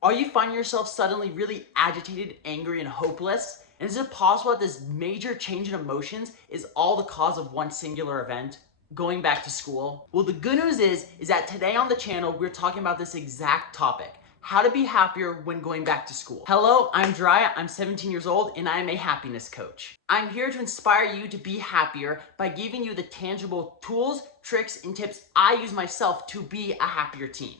Are you finding yourself suddenly really agitated, angry, and hopeless? And is it possible that this major change in emotions is all the cause of one singular event? Going back to school? Well, the good news is that today on the channel, we're talking about this exact topic. How to be happier when going back to school. Hello, I'm Drya, I'm 17 years old, and I am a happiness coach. I'm here to inspire you to be happier by giving you the tangible tools, tricks, and tips I use myself to be a happier teen.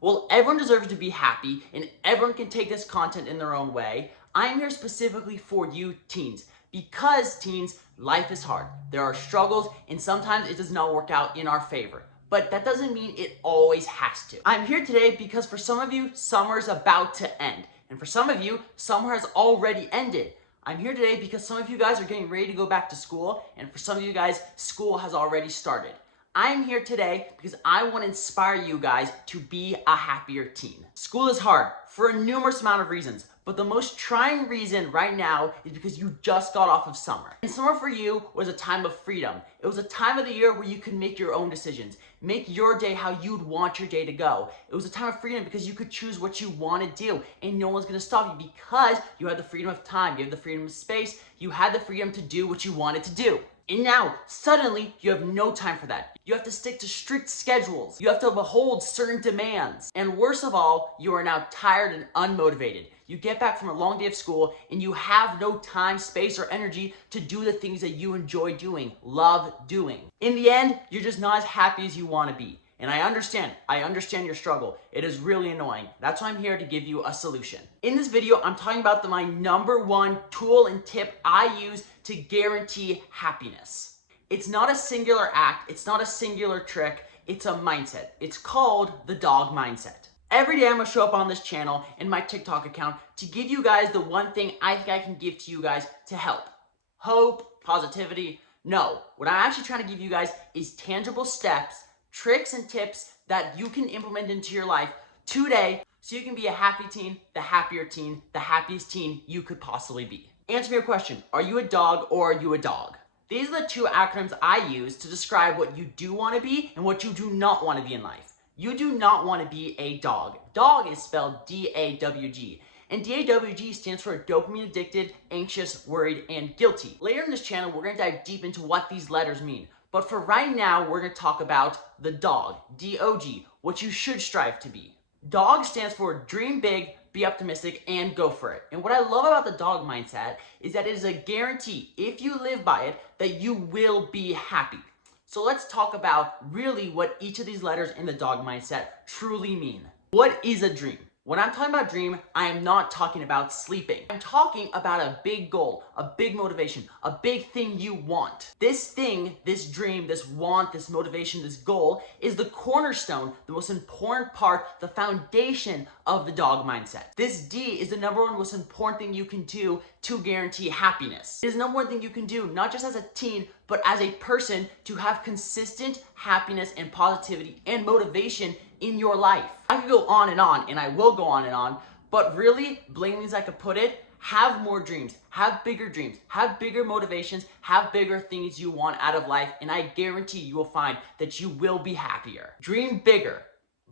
Well, everyone deserves to be happy, and everyone can take this content in their own way. I'm here specifically for you teens, because teens, life is hard. There are struggles, and sometimes it does not work out in our favor. But that doesn't mean it always has to. I'm here today because for some of you, summer is about to end. And for some of you, summer has already ended. I'm here today because some of you guys are getting ready to go back to school, and for some of you guys, school has already started. I'm here today because I want to inspire you guys to be a happier teen. School is hard for a numerous amount of reasons, but the most trying reason right now is because you just got off of summer. And summer for you was a time of freedom. It was a time of the year where you could make your own decisions, make your day how you'd want your day to go. It was a time of freedom because you could choose what you want to do, and no one's going to stop you because you had the freedom of time, you had the freedom of space, you had the freedom to do what you wanted to do. And now, suddenly, you have no time for that. You have to stick to strict schedules. You have to behold certain demands. And worst of all, you are now tired and unmotivated. You get back from a long day of school and you have no time, space, or energy to do the things that you enjoy doing, love doing. In the end, you're just not as happy as you want to be. And I understand your struggle. It is really annoying. That's why I'm here to give you a solution. In this video, I'm talking about my number one tool and tip I use to guarantee happiness. It's not a singular act, it's not a singular trick, it's a mindset. It's called the dog mindset. Every day I'm gonna show up on this channel and my TikTok account to give you guys the one thing I think I can give to you guys to help. Hope, positivity. No, what I'm actually trying to give you guys is tangible steps, tricks, and tips that you can implement into your life today so you can be a happy teen, the happiest teen you could possibly be. Answer me your question. Are you a dog or are you a dog? These are the two acronyms I use to describe what you do want to be and what you do not want to be in life. You do not want to be a dog. Dog is spelled D-A-W-G. And D-A-W-G stands for dopamine addicted, anxious, worried, and guilty. Later in this channel, we're going to dive deep into what these letters mean. But for right now, we're going to talk about the dog, D-O-G, what you should strive to be. Dog stands for dream big, be optimistic, and go for it. And what I love about the dog mindset is that it is a guarantee, if you live by it, that you will be happy. So let's talk about really what each of these letters in the dog mindset truly mean. What is a dream? When I'm talking about dream, I am not talking about sleeping. I'm talking about a big goal, a big motivation, a big thing you want. This thing, this dream, this want, this motivation, this goal is the cornerstone, the most important part, the foundation of the dog mindset. This D is the number one most important thing you can do to guarantee happiness. It is the number one thing you can do, not just as a teen, but as a person to have consistent happiness and positivity and motivation in your life. I could go on, and I will go on, but really, blaming as I could put it, have more dreams, have bigger motivations, have bigger things you want out of life, and I guarantee you will find that you will be happier. Dream bigger.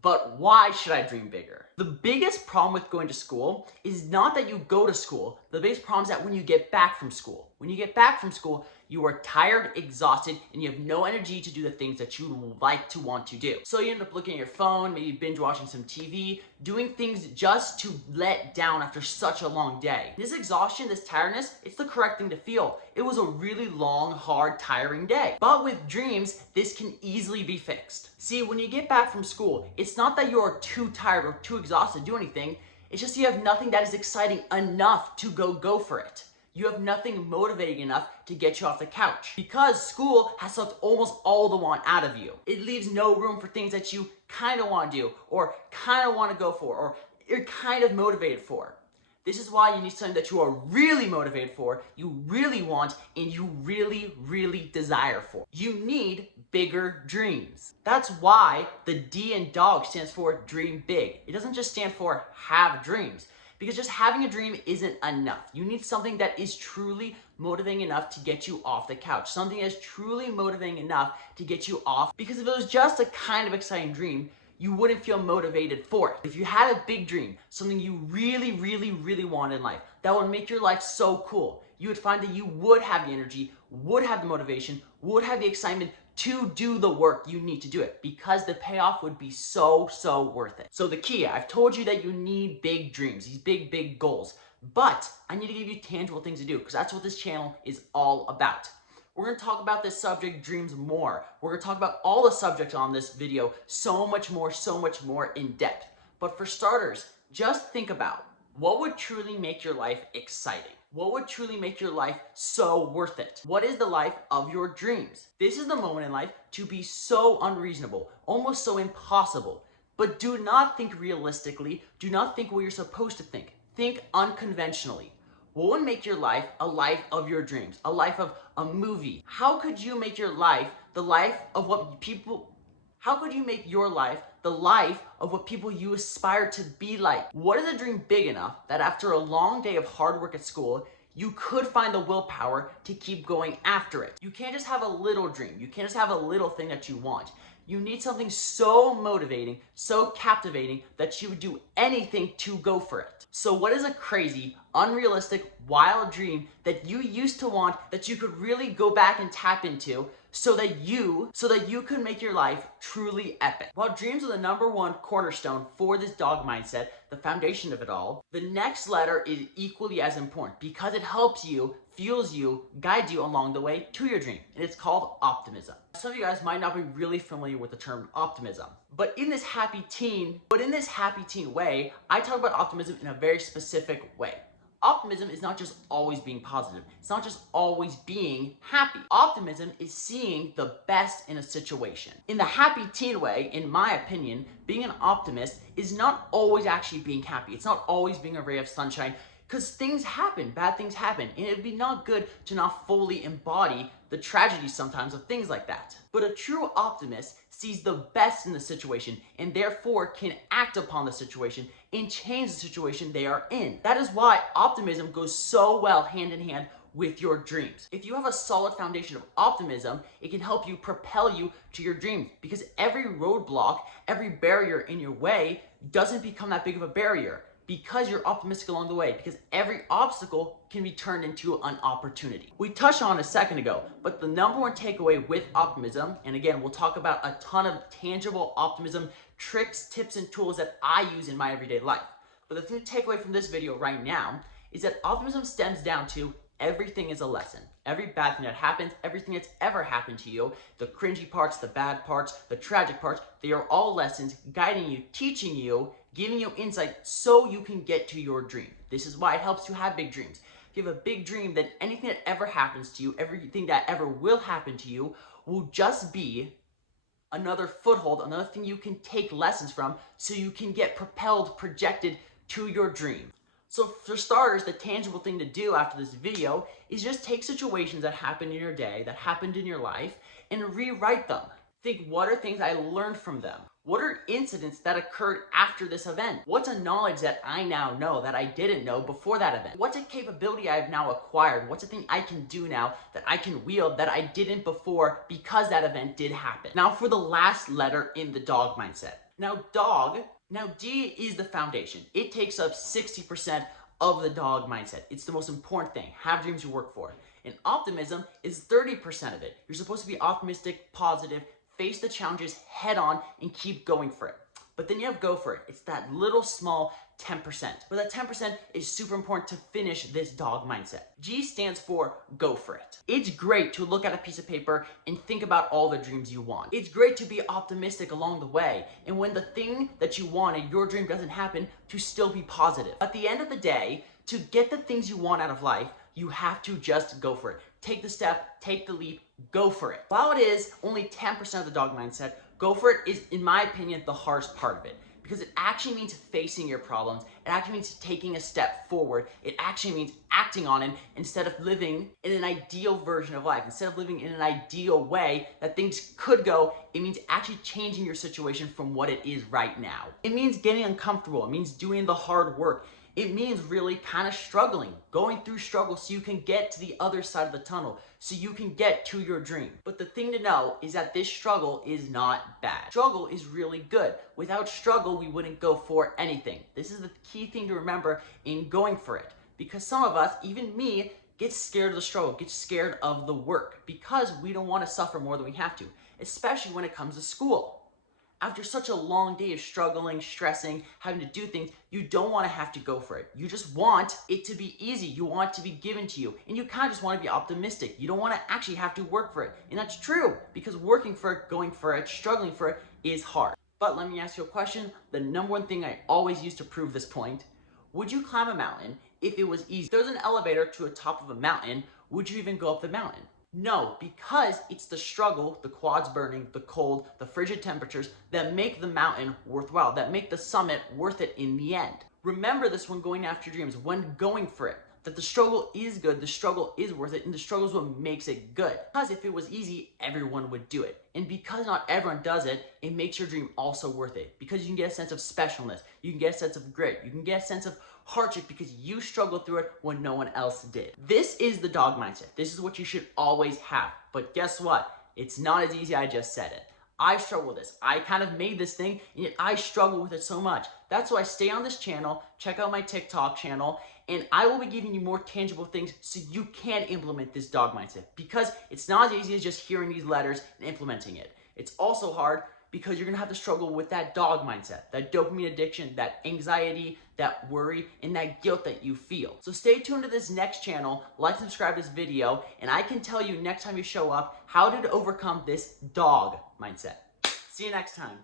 But why should I dream bigger? The biggest problem with going to school is not that you go to school. The biggest problem is that when you get back from school. When you get back from school, you are tired, exhausted, and you have no energy to do the things that you like to want to do. So you end up looking at your phone, maybe binge watching some TV, doing things just to let down after such a long day. This exhaustion, this tiredness, it's the correct thing to feel. It was a really long, hard, tiring day. But with dreams, this can easily be fixed. See, when you get back from school, it's not that you're too tired or too exhausted to do anything. It's just you have nothing that is exciting enough to go for it. You have nothing motivating enough to get you off the couch because school has sucked almost all the want out of you. It leaves no room for things that you kind of want to do or kind of want to go for or you're kind of motivated for. This is why you need something that you are really motivated for, you really want, and you really, really desire for. You need bigger dreams. That's why the D in dog stands for dream big. It doesn't just stand for have dreams. Because just having a dream isn't enough. You need something that is truly motivating enough to get you off the couch. Something that is truly motivating enough to get you off. Because if it was just a kind of exciting dream, you wouldn't feel motivated for it. If you had a big dream, something you really, really, really want in life, that would make your life so cool, you would find that you would have the energy, would have the motivation, would have the excitement to do the work you need to do it, because the payoff would be so worth it. So the key, I've told you that you need big dreams, these big goals, but I need to give you tangible things to do, because that's what this channel is all about. We're going to talk about this subject, dreams, more. We're going to talk about all the subjects on this video so much more in depth. But for starters, just think about what would truly make your life exciting. What would truly make your life so worth it? What is the life of your dreams? This is the moment in life to be so unreasonable, almost so impossible. But do not think realistically. Do not think what you're supposed to think. Think unconventionally. What would make your life a life of your dreams? A life of a movie? How could you make your life the life of what people... How could you make your life the life of what people you aspire to be like? What is a dream big enough that after a long day of hard work at school, you could find the willpower to keep going after it? You can't just have a little dream. You can't just have a little thing that you want. You need something so motivating, so captivating, that you would do anything to go for it. So what is a crazy, unrealistic, wild dream that you used to want that you could really go back and tap into so that you could make your life truly epic? While dreams are the #1 cornerstone for this dog mindset, the foundation of it all, the next letter is equally as important because it helps you, fuels you, guides you along the way to your dream, and it's called optimism. Some of you guys might not be really familiar with the term optimism, but in this happy teen way, I talk about optimism in a very specific way. Optimism is not just always being positive. It's not just always being happy. Optimism is seeing the best in a situation. In the happy teen way, in my opinion, being an optimist is not always actually being happy. It's not always being a ray of sunshine, because things happen, bad things happen, and it'd be not good to not fully embody the tragedy sometimes of things like that. But a true optimist sees the best in the situation and therefore can act upon the situation and change the situation they are in. That is why optimism goes so well hand in hand with your dreams. If you have a solid foundation of optimism, it can help you propel you to your dreams, because every roadblock, every barrier in your way doesn't become that big of a barrier, because you're optimistic along the way, because every obstacle can be turned into an opportunity. We touched on it a second ago, but the #1 takeaway with optimism, and again, we'll talk about a ton of tangible optimism tricks, tips, and tools that I use in my everyday life. But the thing to take away from this video right now is that optimism stems down to everything is a lesson. Every bad thing that happens, everything that's ever happened to you, the cringy parts, the bad parts, the tragic parts, they are all lessons guiding you, teaching you, giving you insight so you can get to your dream. This is why it helps you have big dreams. If you have a big dream, then anything that ever happens to you, everything that ever will happen to you, will just be another foothold, another thing you can take lessons from so you can get propelled, projected to your dream. So for starters, the tangible thing to do after this video is just take situations that happened in your day, that happened in your life, and rewrite them. Think, what are things I learned from them? What are incidents that occurred after this event? What's a knowledge that I now know that I didn't know before that event? What's a capability I've now acquired? What's a thing I can do now that I can wield that I didn't before because that event did happen? Now for the last letter in the dog mindset. Now D is the foundation. It takes up 60% of the dog mindset. It's the most important thing. Have dreams you work for. And optimism is 30% of it. You're supposed to be optimistic, positive, face the challenges head on, and keep going for it. But then you have go for it. It's that little small 10%. But that 10% is super important to finish this dog mindset. G stands for go for it. It's great to look at a piece of paper and think about all the dreams you want. It's great to be optimistic along the way. And when the thing that you wanted, your dream doesn't happen, to still be positive. At the end of the day, to get the things you want out of life, you have to just go for it. Take the step, take the leap, go for it. While it is only 10% of the dog mindset, go for it is, in my opinion, the hardest part of it. Because it actually means facing your problems. It actually means taking a step forward. It actually means acting on it instead of living in an ideal version of life. Instead of living in an ideal way that things could go, it means actually changing your situation from what it is right now. It means getting uncomfortable. It means doing the hard work. It means really kind of struggling, going through struggle so you can get to the other side of the tunnel, so you can get to your dream. But the thing to know is that this struggle is not bad. Struggle is really good. Without struggle, we wouldn't go for anything. This is the key thing to remember in going for it. Because some of us, even me, get scared of the struggle, get scared of the work because we don't want to suffer more than we have to, especially when it comes to school. After such a long day of struggling, stressing, having to do things, you don't want to have to go for it. You just want it to be easy. You want it to be given to you. And you kind of just want to be optimistic. You don't want to actually have to work for it. And that's true, because working for it, going for it, struggling for it is hard. But let me ask you a question. The number one thing I always use to prove this point: would you climb a mountain if it was easy? If there's an elevator to the top of a mountain, would you even go up the mountain? No, because it's the struggle, the quads burning, the cold, the frigid temperatures that make the mountain worthwhile, that make the summit worth it in the end. Remember this when going after your dreams, when going for it, that the struggle is good, the struggle is worth it, and the struggle is what makes it good. Because if it was easy, everyone would do it. And because not everyone does it, it makes your dream also worth it. Because you can get a sense of specialness, you can get a sense of grit, you can get a sense of hardship because you struggled through it when no one else did. This is the dog mindset. This is what you should always have. But guess what? It's not as easy as I just said it. I struggle with this. I kind of made this thing, and yet I struggle with it so much. That's why I stay on this channel, check out my TikTok channel, and I will be giving you more tangible things so you can implement this dog mindset, because it's not as easy as just hearing these letters and implementing it. It's also hard because you're gonna have to struggle with that dog mindset, that dopamine addiction, that anxiety, that worry, and that guilt that you feel. So stay tuned to this next channel, like, subscribe to this video, and I can tell you next time you show up how to overcome this dog mindset. See you next time.